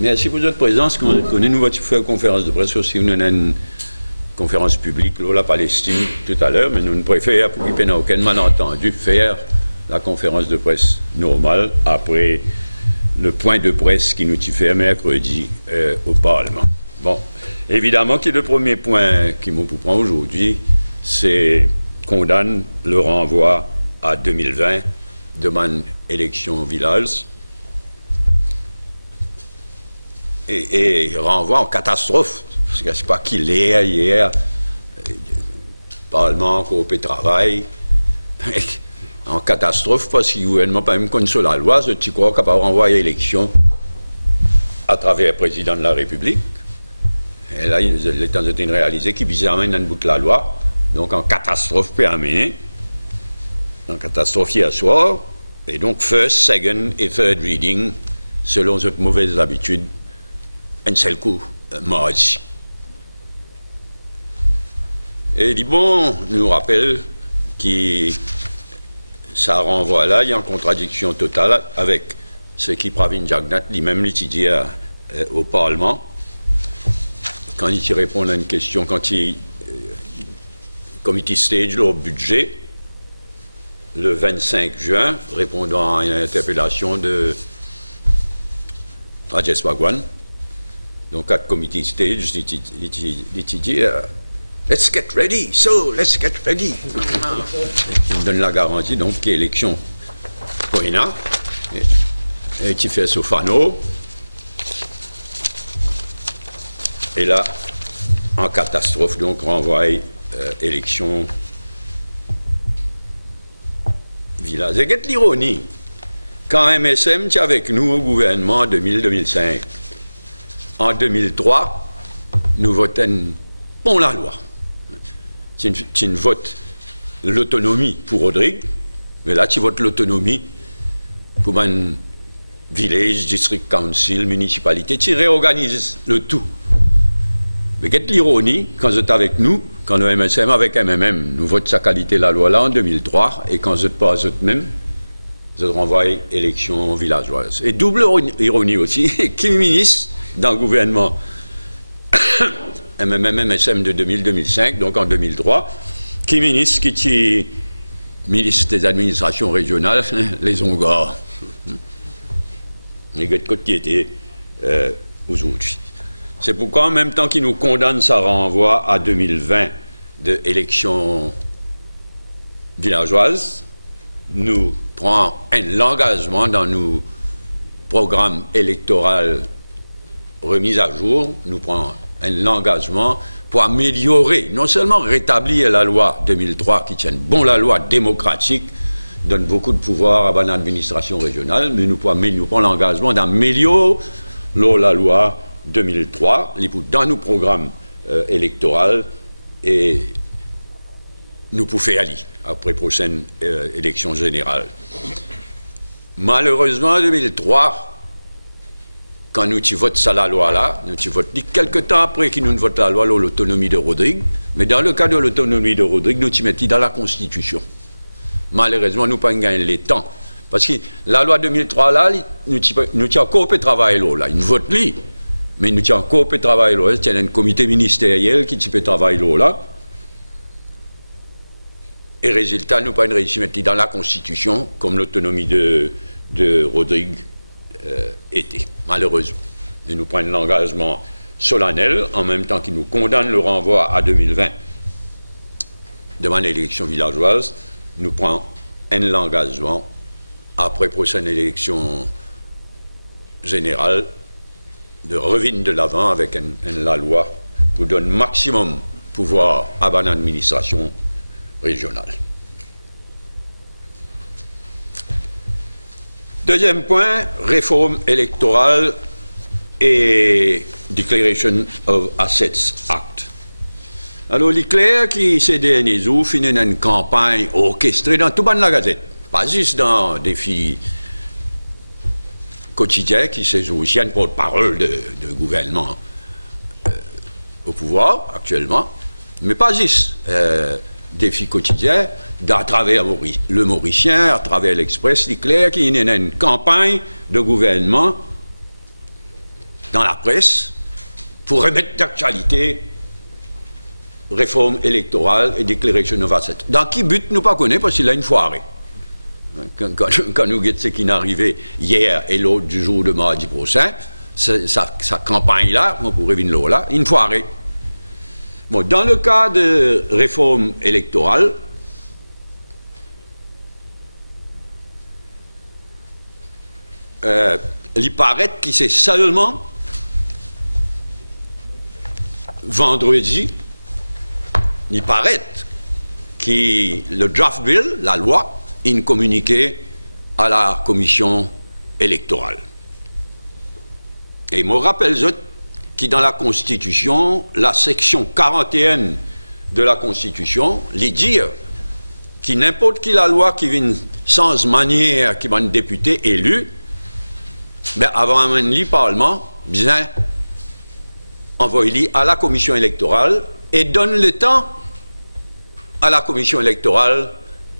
Merci pour votre présence. Nous allons faire une conférence de presse aussi. Nous avons une conférence publique là, la Palestine tout à l'heure, mais nous préférons, pour qu'il n'y ait aucun malentendu, faire la conférence de presse normale après le point de presse qui nous fait mercredi au Parlement. Bon, évidemment que le premier point qui me prend aujourd'hui, c'est condamne le renvoi à 2020, demande élection village, et renvoi en catastrophe, parce que c'est pas qu'il est hier, le Parlement, coopé travail, en catastrophe, parce que le gouvernement pas même contre la loi, tu crois qu'il va renvoyer élection à travers le président de la République. Et là, il est en train de réaliser qu'il bizarrement dans le bout de la loi, donc en catastrophe permanente, en catastrophe hier soir, et donc first, second et third reading, selon notre mauvaise habitude, un seul coup, mardi. Et dit bon, nous rappelle que ça renvoie là, il y a une contradiction totale avec ce qui Pravin Jagnat lui-même dit au Parlement, quand il répond à une question, quand il committee stage leur budget, le 25 juin, répondant à une interpellation de Rajesh Bhagwan. Donc, à committee stage, il dit let's get ready, so let's get ready. Il donne la garantie, donc, qu'il y a élection pour Ina, et qui fait Sofano. Et là, en catastrophe, donc, renvoie élection village. Et get l'ironie, quand MSM est avec nous au gouvernement en 2000-2005, en 2003, nous votons pour la loi. Tu votes l'autonomie pour Rodrigue, mais là tu votes l'autonomie pour un village, district council, municipalité. Tu réorganises le tout. Mais quelle l'ironie, quand vous êtes avec nous, quand le MSM avec MMM, nous votons sa qualité la loi là en 2003, et quand vous n'êtes pas eux-mêmes, vous renvoyez élection villageoise. Et double ironie aussi, qui ministre dans le gouvernement MSM de 2000-2005, donc en 2003, qui ministre qui ministre des administrations régionales, les Hongards. Les gars de côté qui étaient aujourd'hui. C'est pourquoi, en même temps qu'il nous condamne, ça renvoie à 2020 de élections villageoises, nous prend un engagement dans nos programmes électoraux remis à jour, nous prend un engagement pour améliorer, non seulement rétablir la loi 2003 qui tient bon la loi démocratique, donne beaucoup de pouvoir à l'administration régionale, mais nous prenons l'engagement d'améliorer la loi 2003, dans nos programmes électoraux, et nous pouvons faire aller après la prochaine élection générale. Malheureusement, en 2003, quand nous votons ça la loi là, nous votons quelques temps après que nous votons la loi l'autonomie de Rodrigue, mais dans le cas de l'autonomie de Rodrigue, nous mettons dans la Constitution. Malheureusement, nous pas gagné les temps. Parce que la loi 2003 là, nous avons encore peu travailler là, une vote li. Mais nous avons encore peu travailler là, il y a un comité ministériel qui peut travailler là. Et résultat, nous pas réussi à mettre dans la Constitution comme l'autonomie de Rodrigue était, malheureusement. Et nous prenons l'engagement solennel, en même temps qu'il nous condamne le renvoi à 2020 devant l'élection villageoise, nous prenons un engagement après la prochaine élection générale de revenir de l'avant avec la loi pour donner maximum pouvoir à l'administration régionale. Deuxième point, réforme électorale et Declaration of Assets Act. Alors, il est clair que ces derniers jours finissent une campagne orchestrée dans tout la Gazette, pas juste dans des défis quotidiens qui sont aussi une porte-parole de gouvernement au pouvoir actuellement, mais pas juste défis quotidiens, à travers le Mauricien, à travers l'Express, il est clair qu'il y a une campagne de gouvernement dans la presse pour remettre d'actualité réforme électorale et déclaration de 27. Dans qui but, nous pas connaît parce qu'il a une foirée. Quand nous guettons ce qui est arrivé hier et l'autre du jour de mardi prochain, sa campagne-là, on pourrait venir là, une foirée. Bon, dans le cas de réforme électorale, il paraît que c'est seulement vendredi, il paraît que le draft bill, la loi, est communiqué à la commission électorale. Et je me rappelle que dans la Constitution, la section 41 de la Constitution, il dit que n'importe qui la loi qui vient sans manière, qui va un député élu, ben avant le Parlement, bien envoyer à la commission électorale et donne le temps à la commission électorale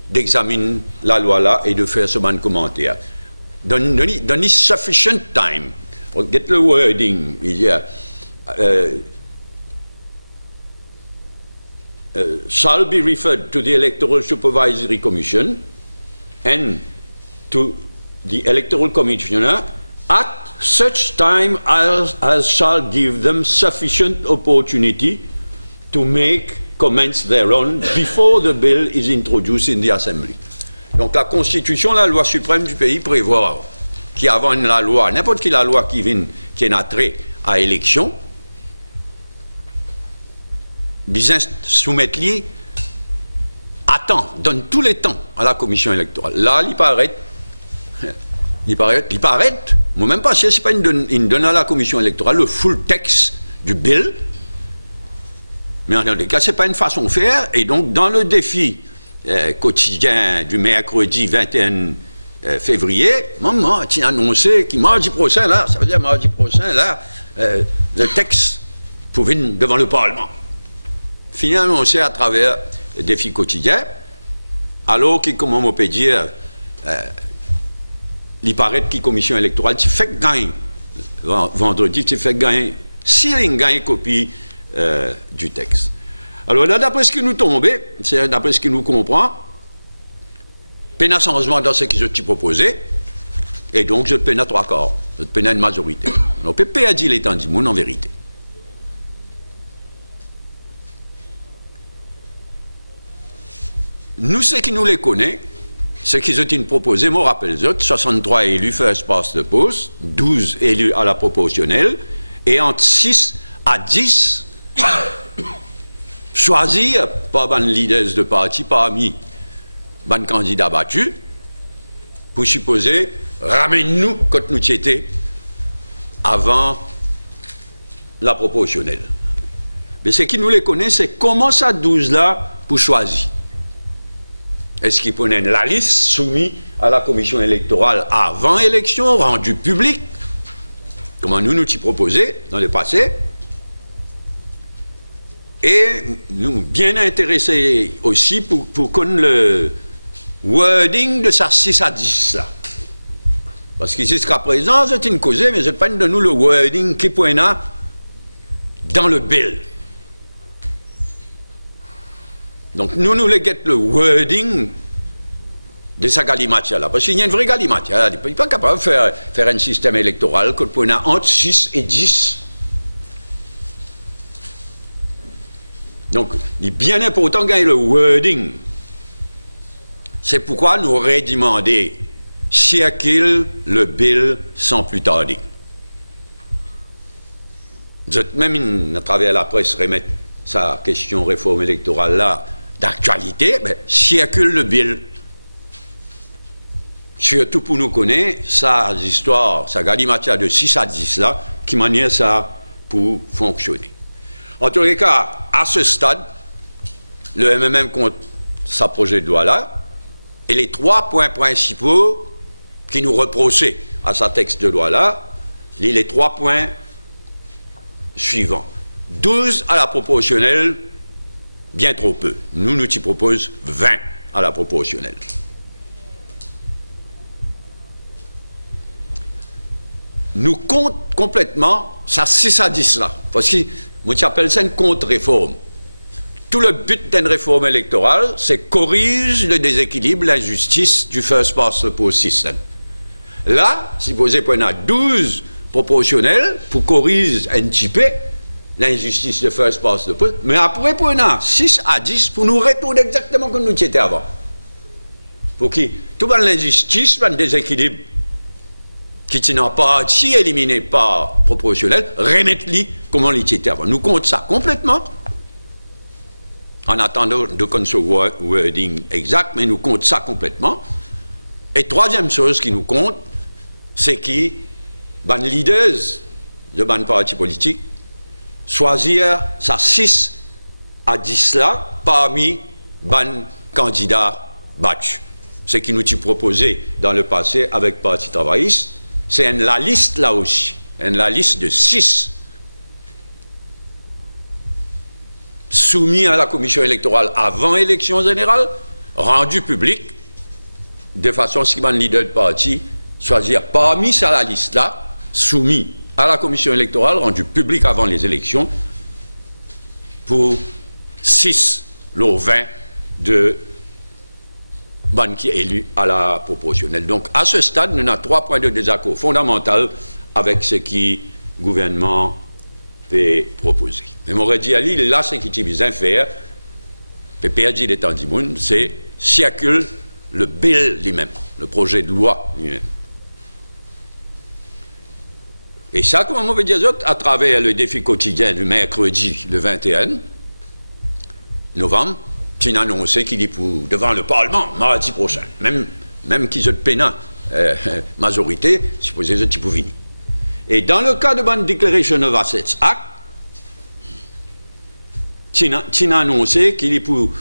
d'examiner la loi là et de faire ce commentaire. Donne sufficient time. Get the wording. Shall be referred to the Electoral Supervisory Commission and to the Electoral Commissioner at such time as shall give them sufficient opportunity to make comments thereon before the bill is introduced in the Assembly. Donc la Constitution, la loi suprême du pays prévoit qu'avant la loi, n'importe quelle loi qui est attrait à élection, bien soumettre-les attend, donne tous les temps à la commission électorale. Là, il paraît, moi même pas si c'est pas une donne à la commission électorale le full texte du bill, mais en tout cas, c'est pas une façon de faire, et donc dans le défi quotidien du mercredi 21 février, maman a annoncé que mardi prochain, là, ça veut dire mardi prochain, là, le texte pour venir devant le Parlement. Finalement, c'est à travers le défi quotidien, alors que, comme on peut dire, il paraît que la commission électorale, tu fais gagner, vendredi, tu fais gagner, si il gagne copie du texte. Alors là, d'après ce qui nous tombe, d'après ce qui nous comprend, peine à changement dans ce que je t'ai proposé, et donc je peine à 3/4, je peine à une majorité. On peut pas dire l'état du monde en vérité. Nous, ceux qui nous les connaissent, ceux qui ont proposé, je me rappelle, 63 élus first past the post, 12 élus à la proportionnelle, et entre 6 à 10 choisir par les leaders de parti parmi les candidats battus pour supposer ramène-nous quand nous étions avant la proportionnelle. Mais ce qui nous les connaît, c'est comment ça 12 là pour choisir. Est-ce qu'ils prenaient la liste soumise à la commission électorale avant élection, rendue publique, comment nous t'y proposé dans le passé, et nous bien intéressés aussi pour connaître le wording de ça 6 à 10 là. Parce que jusqu'à présent, c'est une cause, mais je ne pas de nous le wording qui point là dans le bill. Donc nous les get le wording de sa galimatia là. Parce qu'il y a une vraie galimatia. Il n'est pas capable de faire un système électoral que point là entre 6 et 10. Donc, il est bien important de gagner le wording. C'est pourquoi nous aurions demandé circule le bill sans plus tarder. Vous êtes même, à travers la presse, remettre sa question réforme électorale là d'actualité, mais circule le bill. Surtout pour nous connaître sa histoire, sa galimatia de 6 à 10 là, qui manière ça pour fonctionner. En tous les cas, à ce stade, le MMM compte sa projet de loi là, et les 3 points principaux qui nous reprochaient à sa texte de loi là, les 3 points suivants. 12 à la proportionnelle, bien trop peu. Nous t'y proposons 20 à la proportionnelle. nous compte complètement ça 6 à 10 là. Parce que moi j'appelle ça une contre-réforme. Tout le but d'une réforme électorale, c'est corriger le déséquilibre, l'injustice du first past the post system. Là, si vous prenez 12 proportionnels pour corriger un petit peu l'injustice de first past the post, mais après prenez 6 à 10 pour nous retourner exactement comme nous étions avant. Pour qui tout l'injustice, le déséquilibre qui n'a pas si éliminé par proportionnel, remettre-les comment il était avant. Nous comptons ça complètement. En attendant de connaître ce wording exact, mais nous compte ça complètement. Et troisième chose qui nous compte, c'est que les leaders de ban parti politique choisir ça 6 à 10 là parmi les candidats battus. Ce qui nous est proposé dans le passé avec le Parti travailliste, c'est la liste là aussi, la liste de 6 soumis à la commission électorale avant l'élection générale, rendu public, de façon à ce que le leader de parti choisir parmi ça la liste là, soumis à la commission électorale, rendu public avant les élections, pour 6 lots 20 de ban qui est élu à la proportionnelle. Donc à ce stade, nous avons 3 points de désaccord fondamentaux avec ce qui le gouvernement peut proposer. Mais m'aurait dit Ali, là, ce qu'il besoin de faire, PPRJ des temps du monde, c'est circule le bill lui-même, le projet de loi lui-même. Et ça, comme on veut dire, à travers le défi quotidien du mercredi, le 21 novembre, tu as annoncé qu'il est pour, devant le Parlement, mardi prochain, même qu'ils ont pénal majorité, supposé que tu peux venir. Et dans le cas de Ban Declaration of Assets Act, tu as annoncé qu'il est pour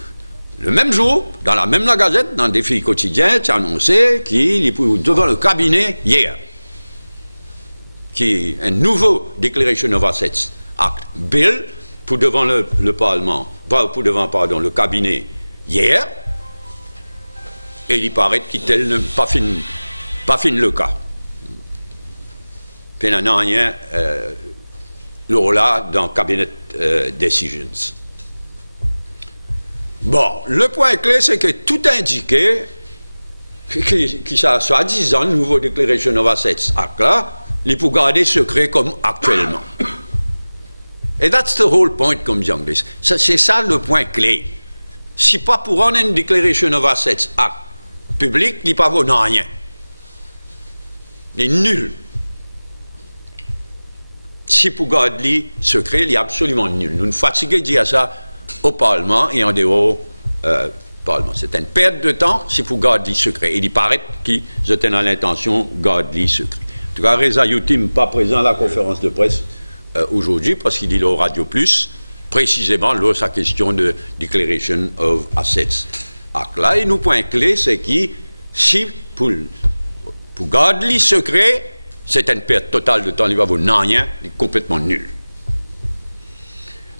le même jour, dans la même Gazette, dans le défi quotidien, tu as annoncé qu'il est pour devant le cabinet hier, qui est un nouveau Declaration of Assets Act bill pour devant le Parlement, pour devant, pardon, le cabinet hier, et il paraît qu'il n'est pas fin le cas. Puis il n'y a rien là dans Cabinet Decisions. Bon, le point clé, c'est que tout indiquait que ça soit disant le nouveau Declaration of Assets Act là, il faut garder secret comme actuellement. Et that's the whole point, comme dit Anglais. C'est ça le point clé. Si pas pour rendre une Declaration of Assets Act public, il n'y a pas vaut rien. Il est nul. Si pour garder secret, il est absolument nul. Nous nous fatiguons de dire ça au Parlement et en dehors Parlement. C'est une perte de temps si pour garder secret. Et il paraît qu'ils étaient dans l'intention de garder secret. En tout cas, Reza Youtim n'est pas présent à la conférence de presse aujourd'hui parce qu'il dit au Radio Plus, précisément lors de sa question de Declaration of Assets Act. Là, et nous, point clé, c'est que si pour garder secret, c'est une perte totale de temps, il va vaut rien, il est complètement nul.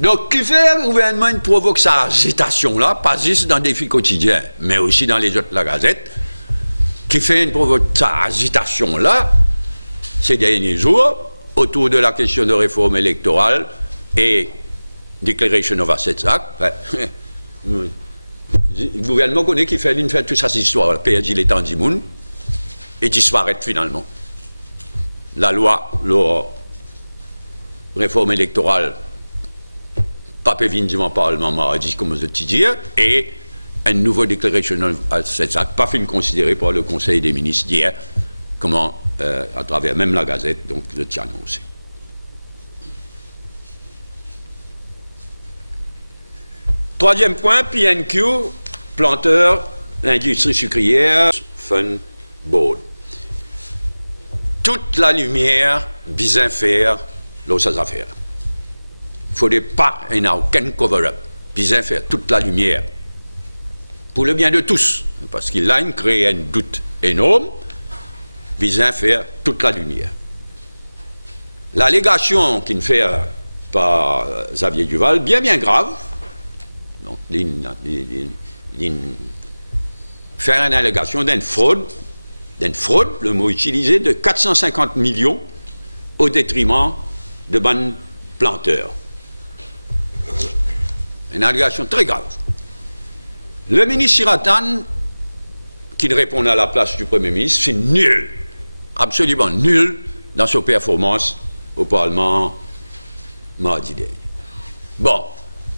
Donc, qui fait le gouvernement provoque sa agitation-là, pas juste dans des défis quotidiens, mais aussi dans les autres la Gazette, qui fait provoque sa agitation-là ces derniers jours autour de la question de réforme électorale et Declaration of Assets Act. Le gouvernement connaît qui fait toute cette histoire, le PRJ les temps du monde, et disparaît finalement. La loi, la réforme électorale, pas vient devant le Parlement mardi, comme je te dis, et un nouveau Declaration of Assets Act, pas fait considéré par le Conseil des ministres d'hier, comment, à travers même la Gazette, donc je tiens annoncé. Troisième point, PNQ, planteur, l'industrie sucrière, Fund Board. Toute la lumière vise faire l'autre affaire. Il ne faudrait pas, il n'y a aucun cover-up, vise faire toute la lumière. Pour le bien de tous, parce qu'il a créé un doute énorme, vise faire toute la lumière. L'allégation qu'il fait par Xavier Duval, bien grave, donc, faire une allégation d'une fraude, le mot utilisé, de 450 millions au détriment de bonnes planteurs. Une allégation très grave. Le ministre Siratan, qui répond à la place du Premier ministre, c'est nul, absolument nul dans sa performance au Parlement mardi dernier. Bon,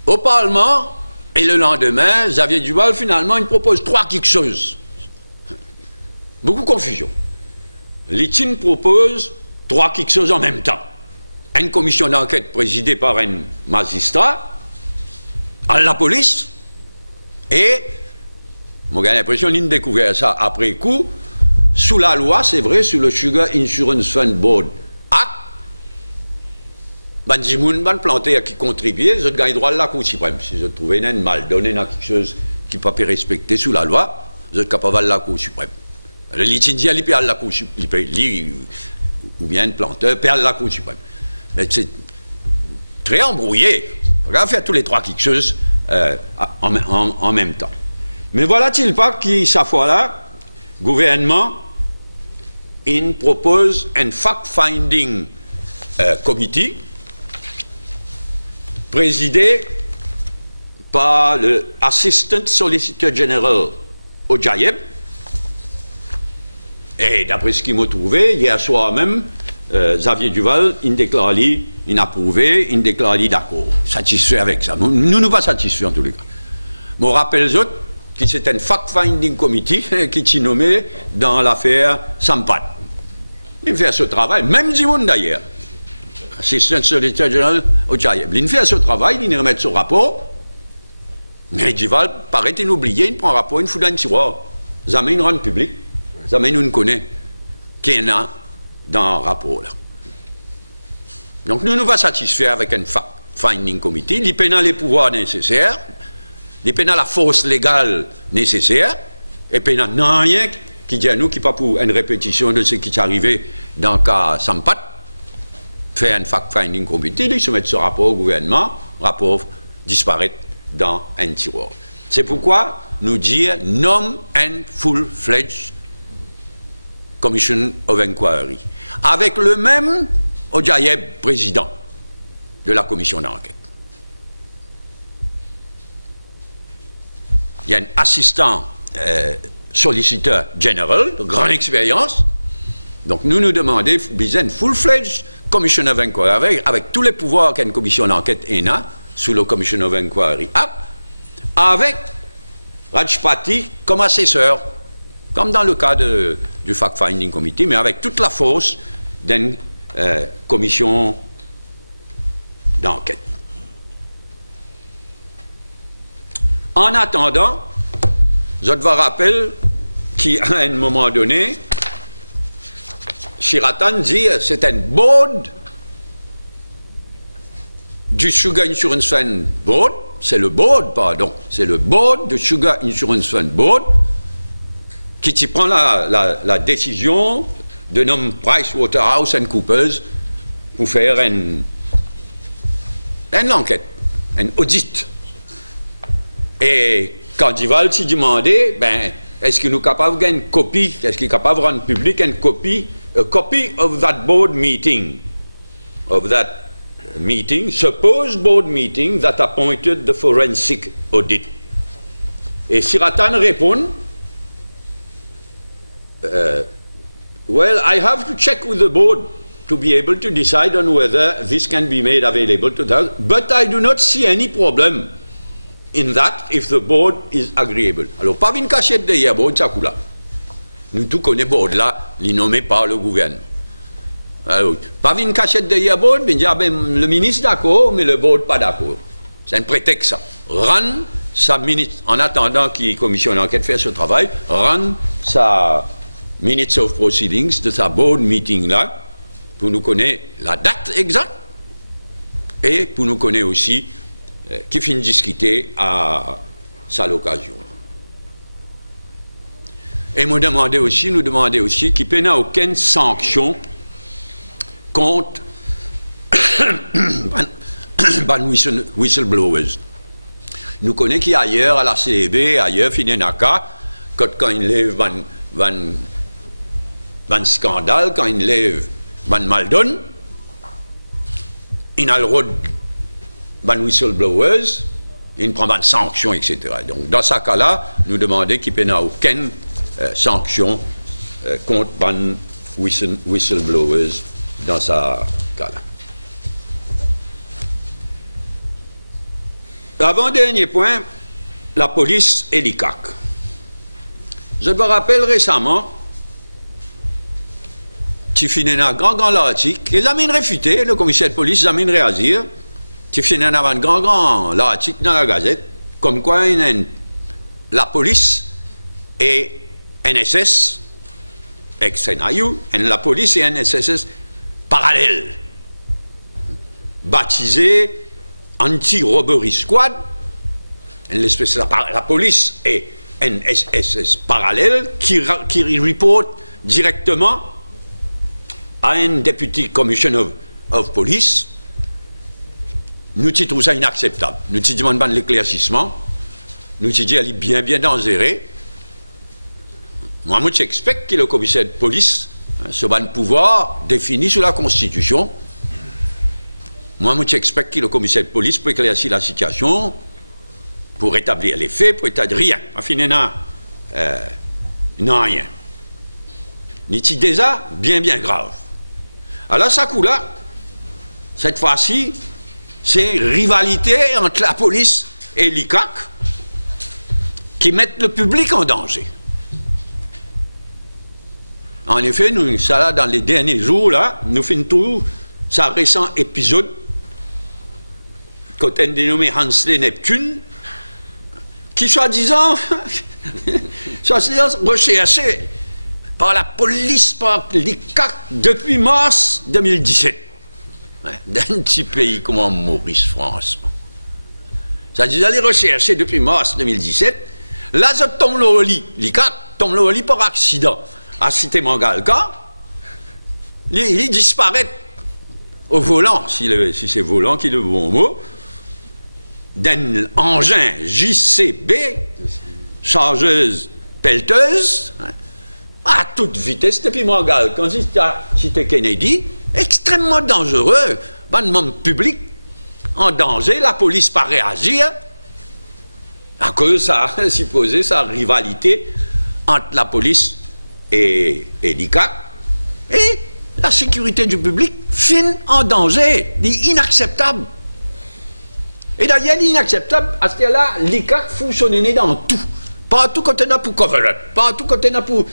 au Parlement, et le lendemain, Xavier Duval, finalement, il propose trois quelque chose. Beaucoup de confusion. Litine propose trois quelque chose en même temps. Une commission d'enquête présidée par un magistrat, à la police, et, moi j'ai l'impression qu'il a découvert ça après coup, sous la loi, c'est vrai, sous le Sugar Insurance Fund Board Act, ben Zimoun, ben planté à qui contribuer, ils ont gagné droit à la Cour suprême. Si ils ont trouvé une mal donné quelque chose qui ne peut pas respecter sous la loi, ils ont capable à la Cour suprême. Le litindia, il perd la Cour suprême, ou bien un planteur perd la Cour suprême. Mais c'est très embrouillé. On va faire tous les trois quelque chose en même temps. Mais voilà-t-il pas qui, cette fois-là, gouvernement, il propose un fact-finding committee présidé par le Assistant Solicitor General Ojayeb. Et d'après ce qu'il m'a trouvé, hier soir même, Xavier Duval, il déclare, il a approuvé, il déclare d'accord, satisfait avec ça. Nous ne sommes pas satisfaits en tous les cas. Je me rappelle les autres que c'est un fact-finding committee qui est nommé dans l'affaire Sampat. Il fait ce travail, même Zimoun d'ailleurs, Assistant Solicitor General Ojayeb. Il fait ce travail, il remet ce rapport, mais Duval paraît inoublié, il prend un rapport, il fout dans un tiroir. Jamais il rend public, jamais nous ne connaissons qu'il y en a dans le rapport là. Donc nous nous va satisfaire avec un fact-finding committee, il pénal les pouvoirs nécessaires, il pénal la force légale nécessaire, et pénal non rien qui dit à nous qui pas pour une répétition de ce qui est arrivé dans le cas Sampat, fait un fact-finding committee, il soumet ce rapport au gouvernement, rapport disparaît dans un tiroir. C'est pourquoi nous dire nomme un full-fledged Commission of Inquiry, avec le même Ojayeb, président de la commission d'enquête. Il y a un assistant solliciteur général de grande expérience, donc nous demandons une full-fledged Commission of Inquiry avec tous les pouvoirs qu'une commission d'enquête a sous le Commission of Inquiry Act, avec Rajpati comme assesseur, comme dans le cas du fact-finding committee, mais avec toute la force d'une commission d'enquête. En attendant, je te rappelle qu'à un moment donné, Siratan dit c'est un board du Sugar Insurance Fund Board, c'est le board, pardon, c'est le board du Sugar Insurance Fund Board qui prend la décision de nommer PricewaterhouseCoopers pour faire une enquête, un audit. Et quand Duval s'est demandé, ben, est-ce qu'il est capable de une copie, est-ce qu'il est capable de rendre public une copie, a copy of that board meeting, supposed board meeting that appointed the forensic audit. Et Siratan répond, well, I have to check with the board to be able to decide on whether this can be made available to them, but I do not see any problem in that if the board is agreeable. Alors, pas une cachette derrière board, ça coule là. Nous tous connaissons board là, il est nommé par le gouvernement. Alors, pas une cachette derrière board, mais dire, ben, le ministre d'accord, mais le board pas d'accord. C'est un prétexte ça. Run sa ministre, en attendant que la commission d'enquête fasse ce travail, run sa minutes of proceedings de sa board meeting là, pour nous connaître la date exacte, et pour nous connaître aussi qui finit discuter à sa l'occasion. Et nous demandons aussi qu'il n'y ait aucune sanction contre whistleblowers. Nous connaissons qu'ailleurs, à la CEB, ailleurs, Finenaka, quand il lève un scandale, quand il lève un maldon, il a le droit de whistleblowers, il ne prend pas de sanctions, etc. Donc, dans ce cas-là, nous demandons qu'il n'y ait aucune sanction contre les whistleblowers dans ce cas-là. Avant-dernier point, la police et l'ICAC. Je me rappelle récemment, tu finis un grand l'article, et Zamine réfuté, le commissaire de police, Zamine réagir, tu finis un grand l'article dans la Gazette, comme quoi la police et NSS, ex-NIU, la police et NSS parallèles, baptisés Anti-Robbery Squad, la police et NSS parallèle qui reporte directement à un Deputy Commissioner of Police. Nous trouvons ça inacceptable. Nous demandons l'éclaircissement. Nous disons qu'elle est bien dangereux. Moi, j'expecte que le commissaire de police, ce pouvoir défini sous la Constitution. Moi, j'expecte que le commissaire de police peut éclaircir la situation pour établir les faits, pour établir rien. Enfin, non, rien. Ni déjà bien grave. Alors, ça coup là, cette fois-ci, c'est rivalité entre la police et l'ICAC qui mettent le public en danger. En effet, nous, ça là, dans les derniers jours, là, nous finissons tout ça récent épisode quand on dénommé Hansley Neptune, qui soi-disant recherché par la police, par l'ICAC depuis mars 2017. D'un petit pays comme en Maurice, France. Ça dit d'aller rechercher depuis mars 2017. Là, je tombe le lit. l'ICAC tombe le lit par accident. À Cité Mangalka, il disparaît au volant, si c'est volant qui est le bon mot, d'un engin JCB, chargeuse pelleteuse, à toute vitesse depuis Mangalka, Cité Kennedy, extrêmement dangereux, bannement public, en danger, la police pas réagir, à cause ça supposé sa rivalité entre la police et l'ICAC, et la sécurité du public fin en danger, inacceptable. Et d'ailleurs, inacceptable, à ce là l'ICAC fonctionne dans tout. Partout quand on a pour cover-up, partout quand on a pour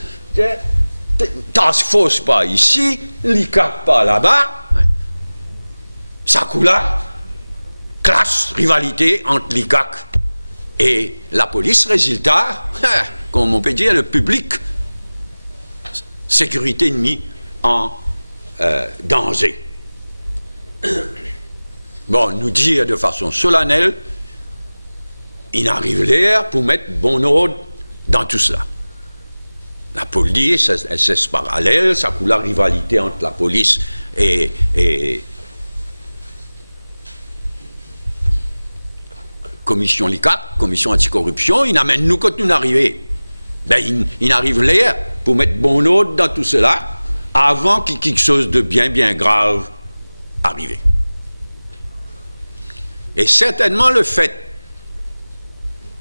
task force pas ici, l'ICAC pas là-bas. Ça coule là, classe, rivalité entre l'ICAC et la police, résultat, comme on peut dire, le public, sécurité ennemie en danger. Bon, nous dire de façon solennelle, il arrive l'air pour mettre bon ordre dans tout cela. La police, c'est parallèle, ça coule la rivalité entre la police et commission LICAC, commission anticorruption, il amène nous quand nous arrivons. Ben, il arrive l'air pour mettre bon ordre dans tout cela avant que quelque chose de bien grave arrive. Et certainement le fait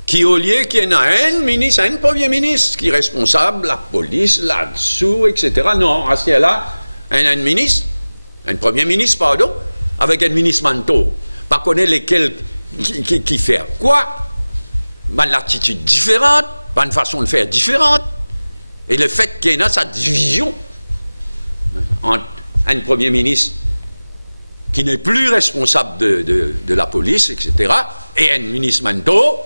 qu'il y ait un ministre, un premier ministre qui est responsable, la police, là-dessous, etc. Non, à ce là un ministre, un premier ministre, pardon, avec un ministre manteau, pas connaître lesquels qui fait quoi, ben, l'attitude différente, pas une façon de faire différente, et le fait qu'il y ait sa division entre un premier ministre qui n'est plus responsable de la police, etc., et un ministre manteau,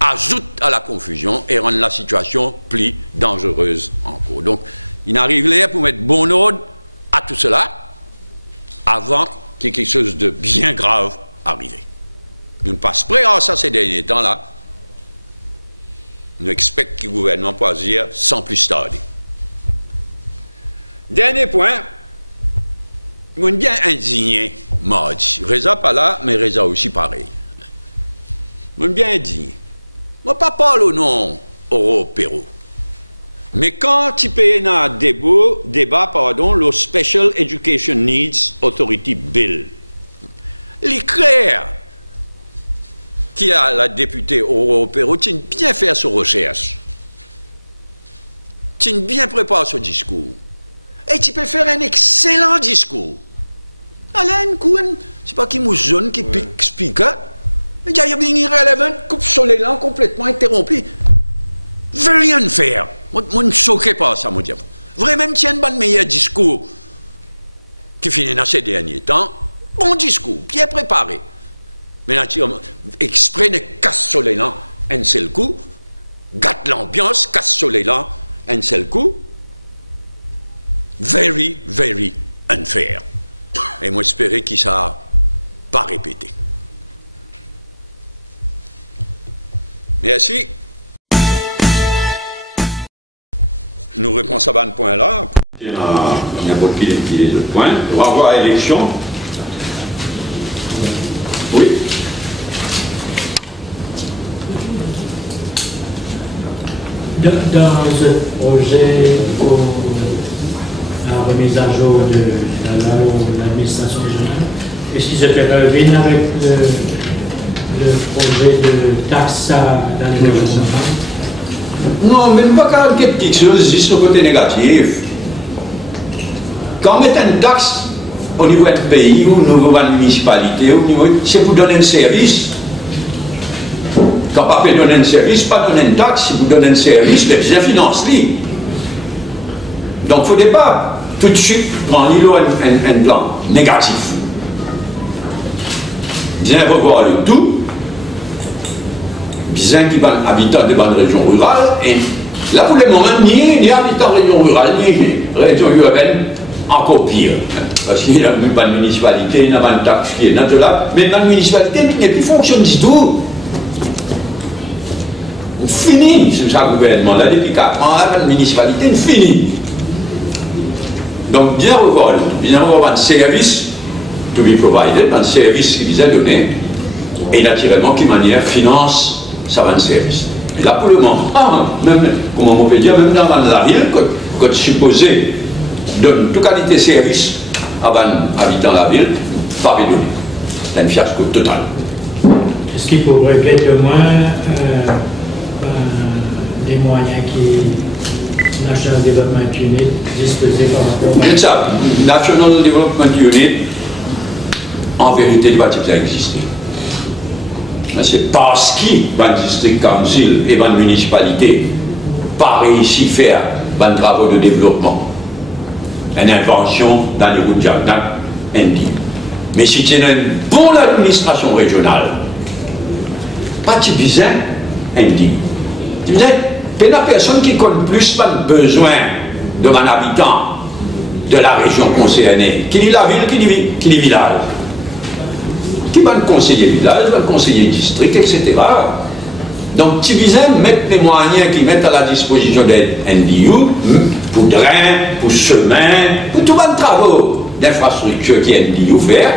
ajoute à la confusion et rend la situation plus dangereuse encore. Donc, il arrive là pour mettre bon ordre à tout cela avant qu'il y ait quelque chose de bien grave arrive. Nous ne passons près à ça ces derniers temps-là. Nous expectons que le gouvernement puisse agir sans plus tarder. Dernier point, je suis bien indigné, mardi. Reza pas là, mais Reza aussi pareil. Je suis bien indigné. Moi, pas parle au nom Oro-Pero. Mais quand tu payes un débat, le Special Education Needs Authority Bill, L'éclair qui a la députée européenne, tu bien faire sa recherche. Tu bien préparer ce discours. Et tu peux faire un excellent discours. Alain Cohen, c'est pas qui mouche jaune qui pique. Il y a bien irrelevant, coupe soleil là, complètement interrompu. Veut rien faire. Moi, ne choquez pas ça, mon diable. Vraiment, tiens un meilleur discours qui finit dans ces derniers temps. Bon discours, bien préparé. Mais là, exprès ne casse soleil là, un seul coup. Gâte l'ambiance, casse soleil là, un seul coup. Very, very unfair. Et moi, j'espérais qu'il ne s'est pas répété. Merci. Nous répondons à ce point-là. Il y a n'importe qui est le point. Renvoi à élection. Oui. Dans ce projet pour la remise à jour de l'administration régionale, est-ce qu'ils se fait relever avec le projet de taxe dans les régions? Non, même pas quand quelque chose, juste le côté négatif. Quand on met une taxe au niveau d'un pays ou au niveau d'une municipalité, c'est pour donner un service. Quand on ne peut donner un service, pas donner une taxe, c'est pour donner un service, mais bien financé. Donc il faut débattre. Tout de suite, prendre un plan négatif. Bien revoir le tout. Bien qui va habitants de bonnes régions rurales, et là pour le moment, ni habitants de régions rurales, ni régions urbaines, encore pire. Parce qu'il n'y a même pas de municipalité, il n'y a pas de taxe qui est là, mais dans la municipalité, il n'y a plus fonctionne du tout. On finit, c'est ça le gouvernement, là, depuis 4 ans, la municipalité, on finit. Donc bien revoir le tout, bien revoir un service to be provided, un service qui vise à donner, et naturellement qui manière finance ça va un service. Et là, pour le moment, même, comment on peut dire, même dans la ville, quand supposé donne toute qualité de service à un habitant de la ville, pas donné. C'est un fiasco total. Est-ce qu'il pourrait être au moins des moyens qui National Development Unit disposaient par rapport à... C'est ça. National Development Unit, en vérité, doit exister. C'est parce qu'il va district council et la municipalité pas réussi à faire des travaux de développement, une invention dans les routes de jardin indigne. Mais si tu as une bonne administration régionale, pas de besoin indigne. Tu es la personne qui connaît plus de besoin de un habitant de la région concernée, qui dit la ville, qui dit village. Qui va le conseiller village, va le conseiller district, etc. Donc, tu visais mettre les moyens qu'ils mettent à la disposition des NDU pour drain, pour chemin, pour tout les travaux d'infrastructure qui NDU faire.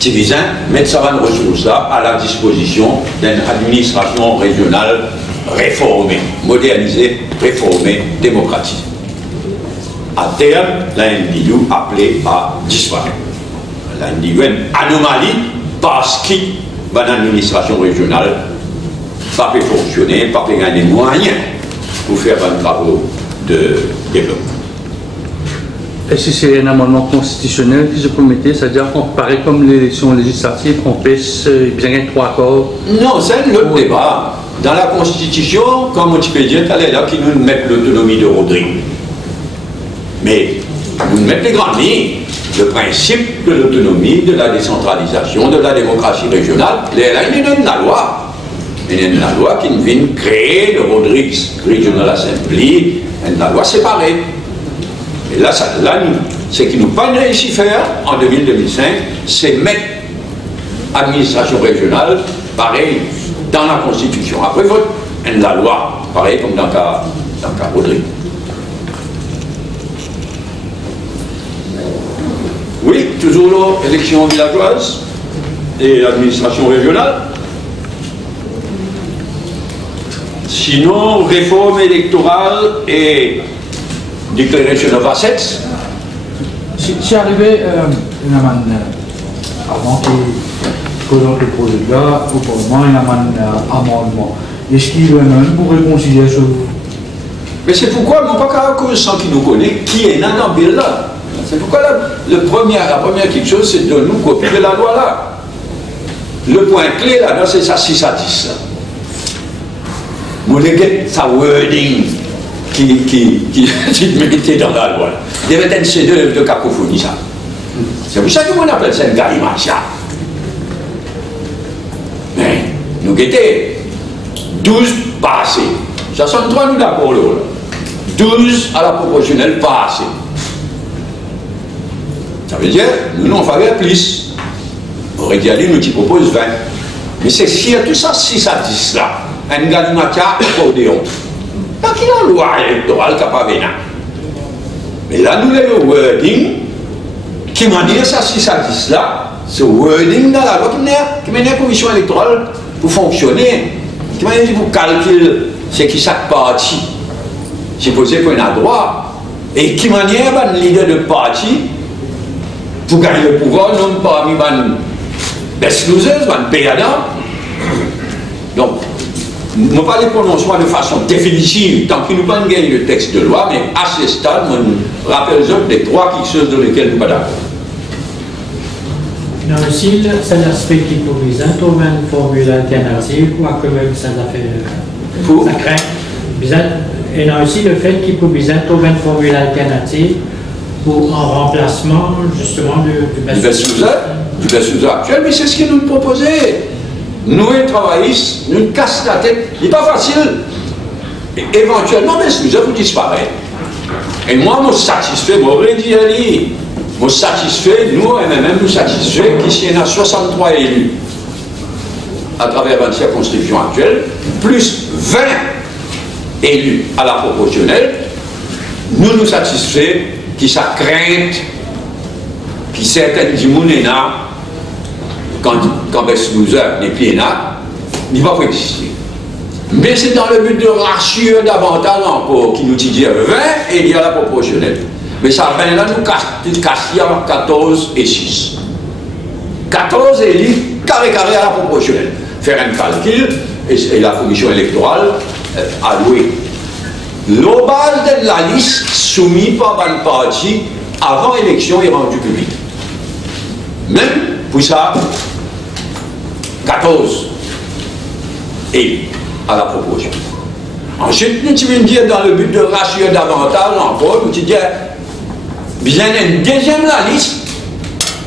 Tu visais mettre ça de ressources là à la disposition d'une administration régionale réformée, modernisée, réformée, démocratique. À terme, la NDU appelée à disparaître. Il y a une anomalie parce que l'administration régionale pas peut fonctionner, pas peut gagner des moyens pour faire un travaux de développement. Est-ce que c'est un amendement constitutionnel qui se promettait, c'est-à-dire qu'on paraît comme l'élection législative, qu'on puisse bien gagner 3 accords? Non, c'est un autre débat. Dans la Constitution, comme tu peux dire, il y a là qui nous mettent l'autonomie de Rodrigue. Mais vous mettez les grandes lignes. Le principe de l'autonomie, de la décentralisation, de la démocratie régionale, là, il y a une loi. Il y a une loi qui vient créer le Rodrigues Regional Assembly, une loi séparée. Et là, ce qui nous pas réussi à faire en 2000-2005, c'est mettre l'administration régionale, pareil, dans la Constitution. Après, vote la loi, pareil comme dans le cas Rodrigue. Oui, toujours l'élection villageoise et l'administration régionale. Sinon, réforme électorale et Declaration of Assets. Si arrivé avant qu'il présente le projet de loi au Parlement, il y a un amendement. Est-ce qu'il veut même pour réconcilier ce... Mais c'est pourquoi nous pas qu'à cause sans qui nous connaît, qui est dans le bill là. C'est pourquoi la première quelque chose, c'est de nous copier de la loi là. Le point clé là, c'est ça 6 à 10 là. Vous regardez sa wording qui mettait dans la loi. Il y avait un C2 de cacophonie ça. C'est pour ça que on appelle ça une galimatia. Mais nous étions 12 passés. 63 nous d'accord là. 12 à la proportionnelle pas assez. Ça veut dire, nous on ferait plus. On aurait dit, allez, nous qui propose 20. Mais c'est si tout ça 6 à 10 là, un galimatia accordéon. Tant qu'il y a une loi électorale qui n'a pas vécu. Mais là, nous avons le wording qui m'a dit ça 6 à 10 là, ce wording dans la loi qui mène la commission électorale pour fonctionner. Qui m'a dit pour calculer c'est qui chaque parti. J'ai posé pour un droit. Et qui m'a dit un leader de parti pour gagner le pouvoir, non parmi les best losers, les perdants. Donc, nous ne pas les prononcements de façon définitive, tant qu'il nous pas gagné le texte de loi, mais à ce stade, nous rappelons des trois choses dans lesquelles nous ne sommes pas d'accord. Non, aussi, c'est l'aspect qui pourrait trouver une formule alternative, ou quand même ça fait. Ça craint. Et non, aussi le fait qu'il pourrait trouver une formule alternative pour un remplacement justement du best loser actuel, mais c'est ce qu'ils nous proposaient. Nous, les travaillistes, nous cassons la tête. Il n'est pas facile. Et éventuellement, best loser vous disparaît. Et moi, je suis satisfait, je suis satisfait, nous, MMM, nous satisfait qu'ici, il y en a 63 élus à travers 20 circonscriptions actuelles, plus 20 élus à la proportionnelle. Nous satisfait qui ça crainte, qui certaines du monde est là, quand best loser n'est plus là, il va pas exister. Mais c'est dans le but de rassurer davantage encore qui nous dit 20 et il y a la proportionnelle. Mais ça fait là, nous cassions 14 et 6. 14 élus, carré à la proportionnelle. Faire un calcul, et la commission électorale a loué. L'obal de la liste soumise par un parti avant l'élection est rendu public. Même pour ça, 14 élus à la proportion. Ensuite, nous tu veux dire dans le but de rassurer davantage encore, nous tu dis bien une deuxième la liste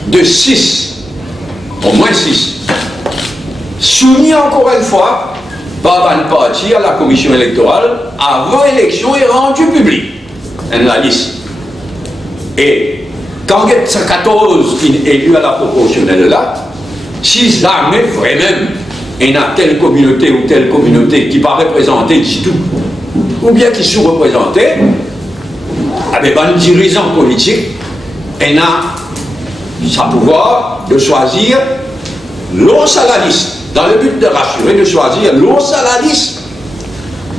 de 6, au moins 6, soumis encore une fois par un parti à la commission électorale avant l'élection est rendu public. La liste. Et quand il y a 14 élus à la proportionnelle là, si jamais vraiment il y a telle communauté ou telle communauté qui pas représentée du tout, ou bien qui sous-représentée, avec un dirigeant politique, il a sa pouvoir de choisir l'os à la liste, dans le but de rassurer, de choisir l'os à la liste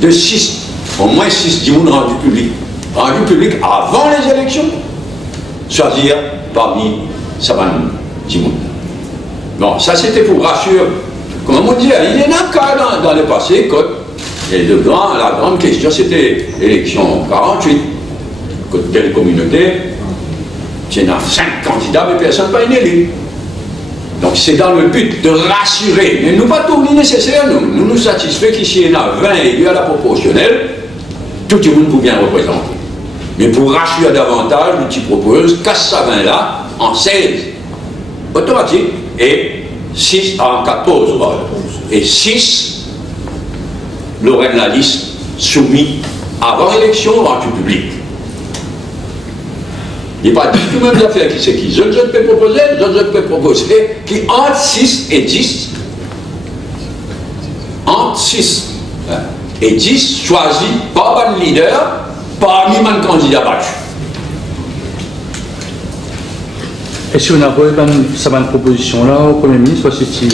de 6, au moins 6 du monde rendu public avant les élections, choisir parmi Saban du monde. Bon, ça c'était pour rassurer. Comme on dit, il y en a un cas dans le passé, et la grande question c'était l'élection 48. Telle communauté, il y a 5 candidats, mais personne n'a pas élu. Donc c'est dans le but de rassurer, mais nous pas tout nécessaire, nous nous satisfait qu'ici il y en a 20 élus à la proportionnelle, tout le monde peut bien représenter. Mais pour rassurer davantage, nous te propose casse ça 20 là en 16, automatique, et 6 en 14, et 6, Lorraine la liste soumis avant l'élection rendu public. Il n'y a pas du tout même affaire qui c'est qui. Je peux proposer qui entre 6 et 10, entre 6 et 10 choisis par un leader parmi mes candidats battus. Et si on a envoyé cette proposition-là au Premier ministre, parce que tu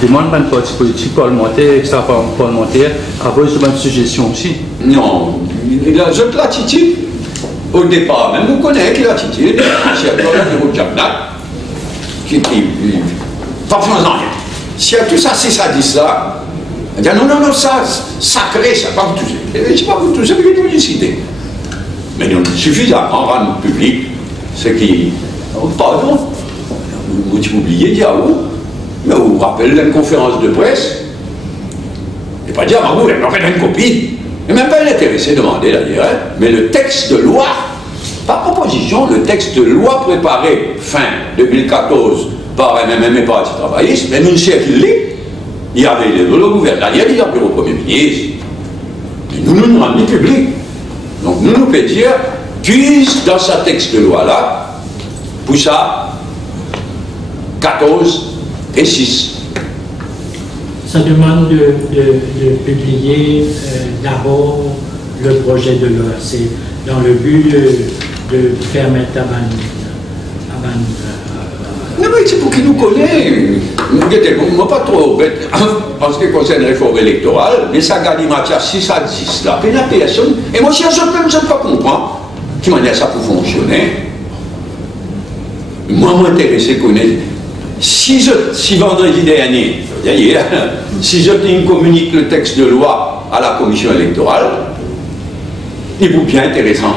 demandes un parti politique parlementaire, extra-parlementaire, avoir une suggestion aussi? Non, je l'attitude, au départ, même vous connaissez qui l'attitude, pas faisant rien. S'il y a tout ça, 6 à 10 là, on dit non, ça, sacré, ça, pas vous toucher. C'est pas vous toucher, mais vous décidez. Mais nous, suffisamment rendre public ce qui. Oh, pardon, vous oubliez dire où, mais vous vous rappelez d'une conférence de presse, et pas dire, vous avez fait une copie, et même pas l'intéressé demander d'ailleurs, hein, mais le texte de loi, pas proposition, le texte de loi préparé fin 2014 par MMM et Parti travailliste, mais nous circulé, il y avait le gouvernement, il y avait le Premier ministre, et nous rendons public. Donc nous pouvons dire, puisse dans ce texte de loi-là, pour ça, 14 et 6. Ça demande de publier d'abord le projet de loi. C'est dans le but de permettre à non, mais c'est pour qui nous connaît. Moi, pas trop bête, en ce qui concerne la réforme électorale, mais ça gagne matière 6 à 10 là. Et la personne, et moi, si je ne pas comprendre, qui manière ça pour fonctionner, moi, m'intéressé connaître. Si vendredi dernier, hier, si je communique le texte de loi à la commission électorale, il vous bien intéressant,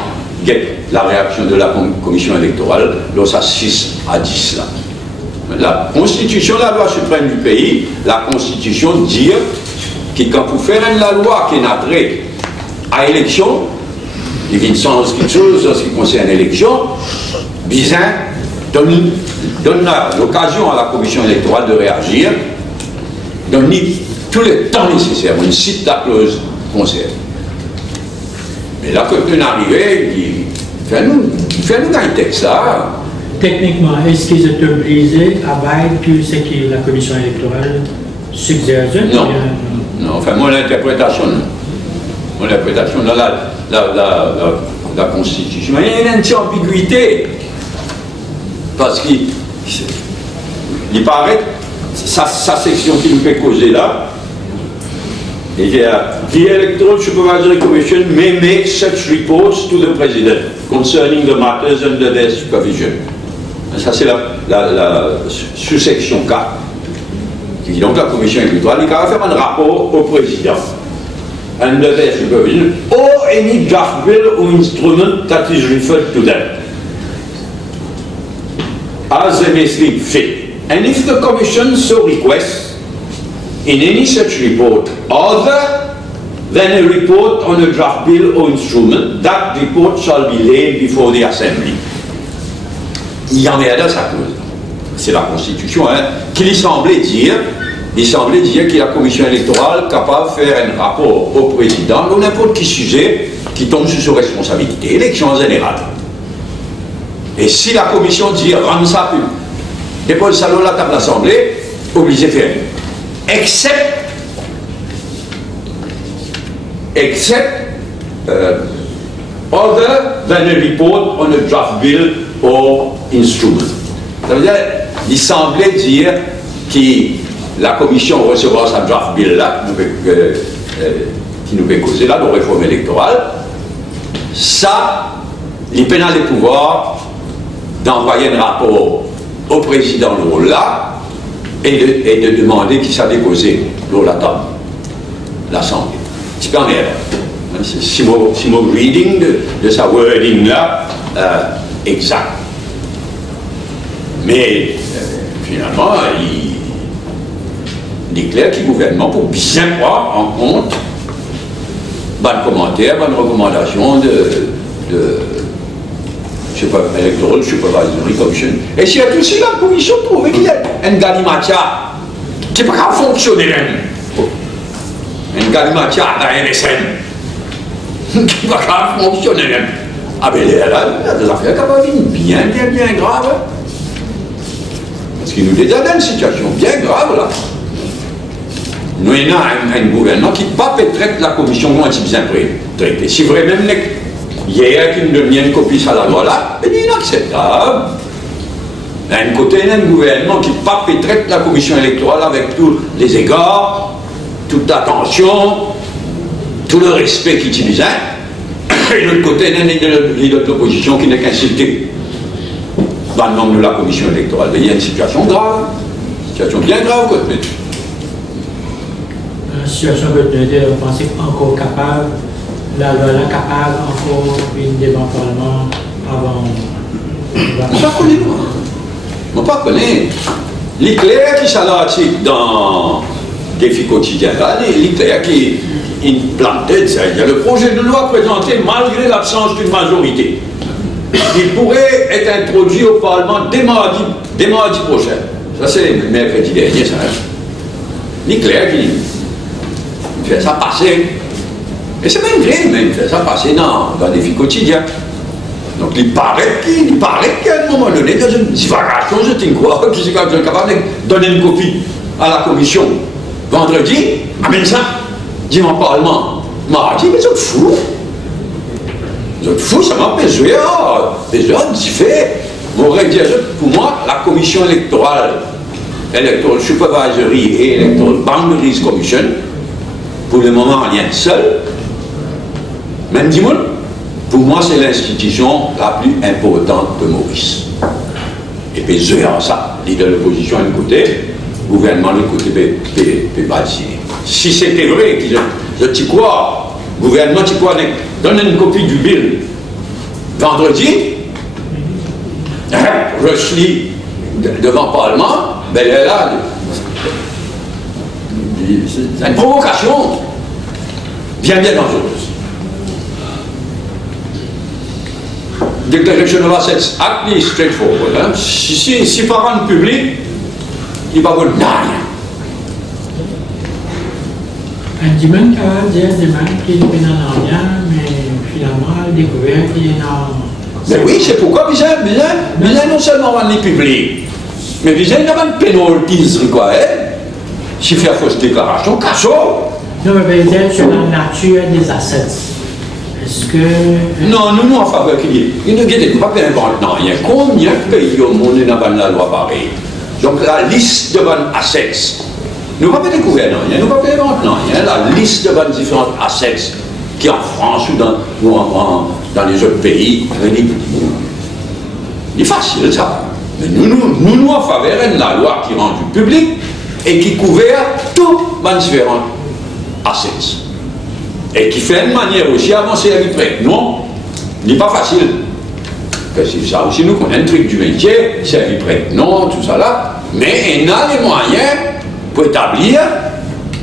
la réaction de la commission électorale, dans ça 6 à 10 là. La Constitution, la loi suprême du pays, la Constitution dit que quand vous faites la loi qui est natrée à élection, il y a une sens quelque chose en ce qui concerne l'élection, Bizin donne l'occasion à la commission électorale de réagir, donne tout le temps nécessaire, une cite la clause concerne. Mais là, quand on est arrivé, il fait nous un texte là. Techniquement, est-ce qu'ils étaient obligés à bailler tout ce que la commission électorale suggère? Non. Non, enfin, mon interprétation dans la Constitution, il y a une petite ambiguïté. Parce qu'il paraît, sa section qui nous fait causer là, il y a The Electoral Supervisory Commission may make such reports to the President concerning the matters under their supervision. Ça, c'est la sous-section 4. Qui dit donc la commission électorale, il va faire un rapport au président. Under their supervision, or any draft bill or instrument that is referred to them, as they may see fit. And if the commission so requests, in any such report, other than a report on a draft bill or instrument, that report shall be laid before the Assembly. Il y en a dans sa clause. C'est la Constitution, hein, qu'il semblait dire que la commission électorale est capable de faire un rapport au président ou n'importe quel sujet qui tombe sous sa responsabilité, élection en général. Et si la commission dit rendre ça public, dépose ça à la table d'assemblée, obligé de faire. Except other than a report on a draft bill or instrument. Ça veut dire, il semblait dire que la commission recevra sa draft bill là, qui nous fait causer là, de réforme électorale, ça, il pénal les pouvoirs d'envoyer un rapport au président de rôle là et de demander qui s'avait causé dans la table, l'Assemblée. C'est pas merde. Si mon reading de sa wording là, exact. Mais finalement, il est clair que le gouvernement, pour bien prendre en compte, bonne commentaire, bonne recommandation Electoral Supervisory Commission. Et s'il y a tout aussi la commission trouve qu'il y a un galimatia qui n'est pas capable de fonctionner même. Un galimatia à la MSN qui n'est pas capable de fonctionner même. Ah ben là, il y a des affaires qui vont bien graves. Parce qu'il nous dit dans une situation bien grave là. Nous avons un gouvernement qui ne peut pas traiter la commission comme un bien traité. Si vraiment hier qui nous donne une copie sur la loi là, c'est inacceptable. D'un côté, il y a un gouvernement qui ne peut pas traiter la commission électorale avec tous les égards, toute l'attention, tout le respect qu'il utilise. Et de l'autre côté, il y a une leader de l'opposition qui n'est qu'insulté. dans le nombre de la commission électorale. Il y a une situation grave, une situation bien grave, quoi. Une situation que vous pensez encore capable, la loi là capable encore une débat parlement avant. Je ne connais pas. Je ne connais pas. L'éclair qui s'allartique dans défi quotidien, l'éclair qui implanté, c'est-à-dire le projet de loi présenté malgré l'absence d'une majorité. Il pourrait être introduit au Parlement dès mardi prochain. Ça, c'est mercredi dernier, ça. L'éclair qui fait ça passer. Et c'est même vrai, mais il fait ça passer dans des défis quotidiens. Donc il paraît qu'à un moment donné, dans une divagation, je t'y crois, que c'est capable de donner une copie à la commission vendredi, amène ça, dis-moi au Parlement, mardi, mais vous êtes fous. Vous êtes fous, ça m'a besoin d'y faire. Pour moi, la commission électorale, Electoral Supervisory et Electoral Boundaries Commission, pour le moment, rien de seul. Même dis-moi, pour moi, c'est l'institution la plus importante de Maurice. Et puis, je ça, leader de l'opposition d'un côté, gouvernement de l'autre côté, si c'était vrai, je t'y crois, gouvernement, tu crois, donne une copie du bill vendredi, je lis devant le Parlement, ben là, c'est une provocation bien dangereuse. Declaration of Assets Act is straightforward. Hein? Si par un public, il va vous rien. Un dimanche qui a des mains qui ne peuvent rien, mais finalement, découvert qu'il y a. Mais oui, c'est pourquoi Bizet non seulement les publics, mais Bizet n'a pas de pénalties, quoi, hein? Si fait fausse déclaration, casso. Non, mais peut-être sur la nature des assets. Est-ce que. Non, nous, en faveur qu'il y ait. Il ne guette pas bien maintenant. Il y a combien de pays au monde qui n'ont pas la loi pareille? Donc, la liste de bonnes assets. Nous n'avons pas découvert, non. Nous n'avons pas fait maintenant. Il y a la liste de bonnes différentes assets qui en France ou dans les autres pays. C'est facile, ça. Mais nous, en faveur de la loi qui rend du public et qui couvert toutes les différentes assets. Et qui fait une manière aussi avancée à près. Non, il n'est pas facile. Parce que ça aussi, nous connaissons un truc du métier, c'est à près. Non, tout ça là. Mais il a les moyens pour établir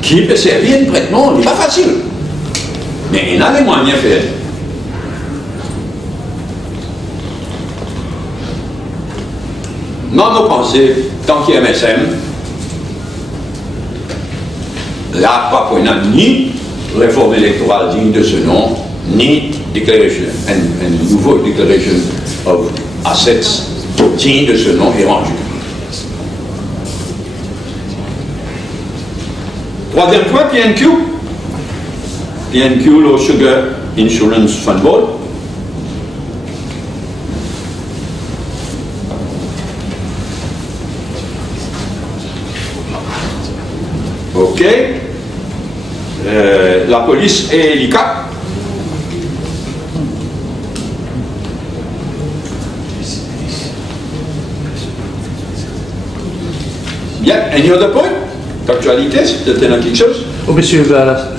qui peut servir une prête. Non, il n'est pas facile. Mais il a les moyens de faire. Dans nos pensées, tant qu'il y a MSM, là, pas pour une ni réforme électorale digne de ce nom, ni declaration, un nouveau declaration of assets digne de ce nom est rendu. Troisième point, PNQ. PNQ, le Sugar Insurance Fund Board. OK. La police et l'ICA. Bien, any other point? D'actualité, c'était quelque chose? Oh, monsieur,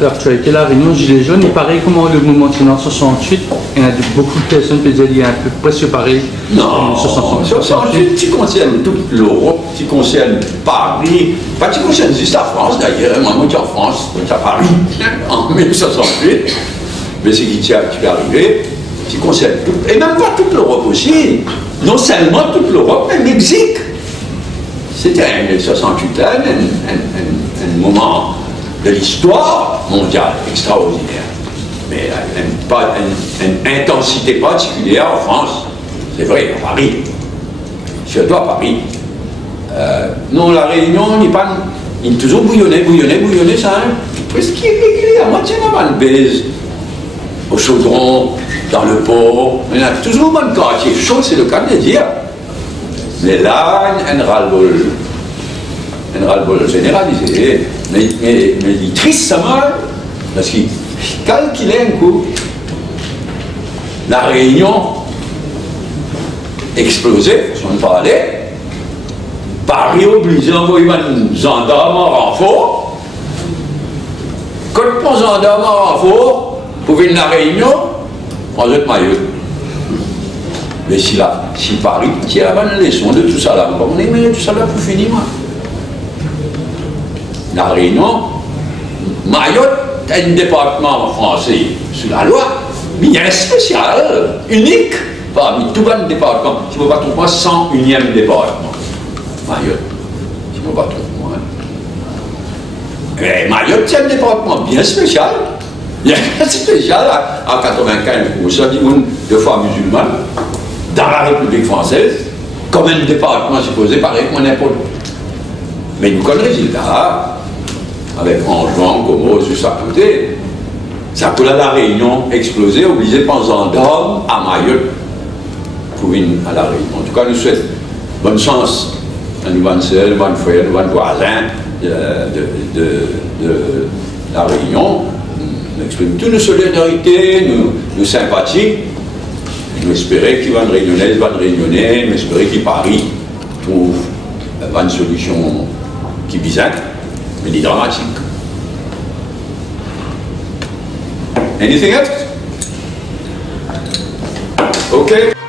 l'actualité, la réunion Gilets jaunes, il paraît comment le mouvement de 68, il y a beaucoup de personnes qui disaient un peu presque pareil. Non, 68, qui concerne toute l'Europe, qui concerne Paris, pas qui concerne juste la France d'ailleurs, moi je suis en France, je suis à Paris, en 1968, mais c'est qui est arrivé, qui concerne tout, et même pas toute l'Europe aussi, non seulement toute l'Europe, mais le Mexique. C'était en 68 un moment de l'histoire mondiale extraordinaire, mais pas une intensité particulière en France, c'est vrai, à Paris, surtout à Paris. Non, la Réunion n'est pas, il est toujours bouillonné, ça, hein, presque régulièrement, tiens, on a une baise au chaudron, dans le port, il y a toujours un quartier chaud, c'est le cas de le dire. Mais là, un ras-le-bol généralisé, mais il est triste, ça mal, parce qu'il calculait un coup. La Réunion, explosé, si on parlait. Paris obligé d'envoyer un gendarme en renfort. Quand on prend un gendarme en renfort pour venir à la Réunion, on jette Mayotte. Mais si Paris tire une leçon de tout ça là, on est mais tout ça là pour finir. La Réunion, Mayotte a un département français sous la loi, bien spécial, unique, parmi tous les départements. Si je ne me trompe pas, 101e département. Mayotte, si je ne me trompe pas. Mais Mayotte, c'est un département bien spécial. Bien spécial à 95% du monde de femmes musulmanes dans la République française, comme un département supposé pareil comme n'importe. Mais nous connaissons le résultat, avec Anjouan, Comos, juste à côté. Ça peut la Réunion exploser, obligé de penser en d'homme à Mayotte pour venir à la Réunion. En tout cas, nous souhaitons bonne chance à nos bonnes sœurs, nos bonnes frères, nos bonnes voisins de la Réunion. Nous exprimons toute nos solidarités, nos sympathies. Nous espérons qu'il va une réunionnaise, va une réunionnais, nous espérons qu'il Paris trouve une solution qui est bizarre, mais dramatique. Anything else? Okay.